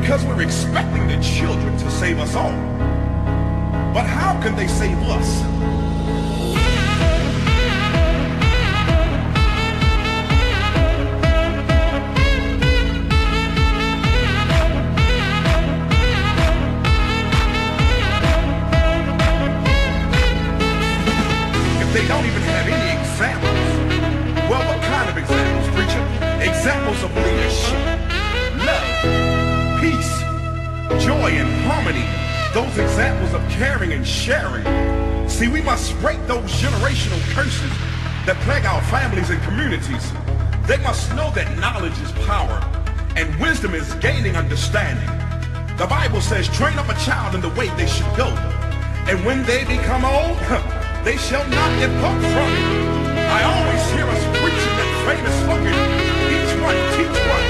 because we're expecting the children to save us all. But how can they save us? They don't even have any examples. Well, what kind of examples, preacher? Examples of leadership, love, peace, joy, and harmony. Those examples of caring and sharing. See, we must break those generational curses that plague our families and communities. They must know that knowledge is power and wisdom is gaining understanding. The Bible says, train up a child in the way they should go, and when they become old, they shall not depart from it. I always hear us preaching that famous slogan, each one teach one.